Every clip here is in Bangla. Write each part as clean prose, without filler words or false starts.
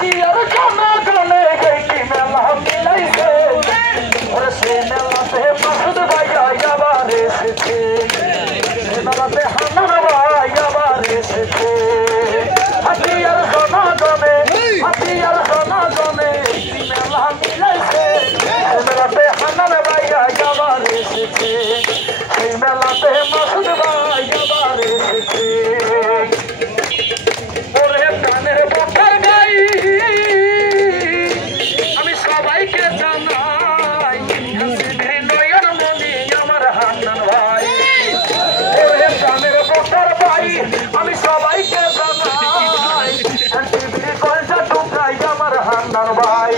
হাতিয়ার জমা গনে গেটি মেলা মিলাইছে ওরে সে মেলাতে মাসুদ ভাইয়া আবার এসেছে সে মেলাতে হান্নান ভাই আবার এসেছে হাতিয়ার জমা গনে মেলা মিলাইছে সে মেলাতে হান্নান ভাইয়া আবার এসেছে সেই মেলাতে মাসুদ ভাই আবার এসেছে ওরে প্রাণের বছর গাই আমি সবাইকে জানাই নয়ন মনি আমার হান্নান ভাই ওরে প্রাণের বছর ভাই আমি সবাইকে জানাই কলটা টুকাই আমার হান্নান ভাই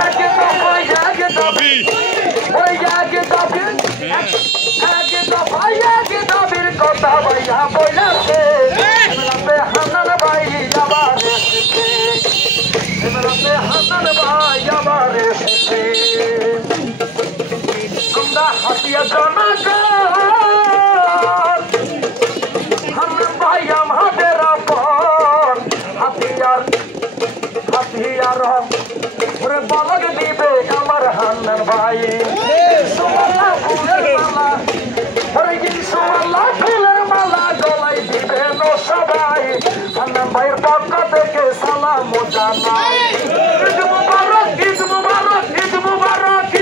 এক দাবি ওই এক দাবির কথা ভাইয়া বলেছে হান্নান ভাই আবার এসেছে হান্নান ভাই আবার এসেছে আমরা হাতিয়া জনগণ হান্নান ভাই আমাদের আপন হাতিয়ার ওরে বলক দিবে আমার হান্নান ভাই সুমাল্লা ফুলের মালা ওরে সুমাল্লা ফুলের মালা গলায় দিবে সবাই হান্নান ভাইয়ের পক্ষ থেকে সালাম জানাই ঈদ মুবারক ঈদ মুবারক ঈদ মুবারক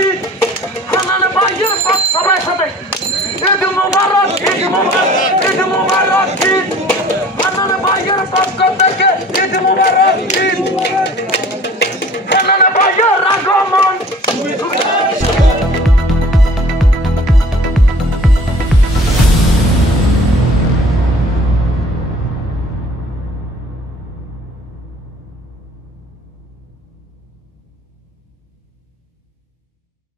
হান্নান ভাইয়ের সবাই সাথে ঈদ মুবারক ঈদ মুবারক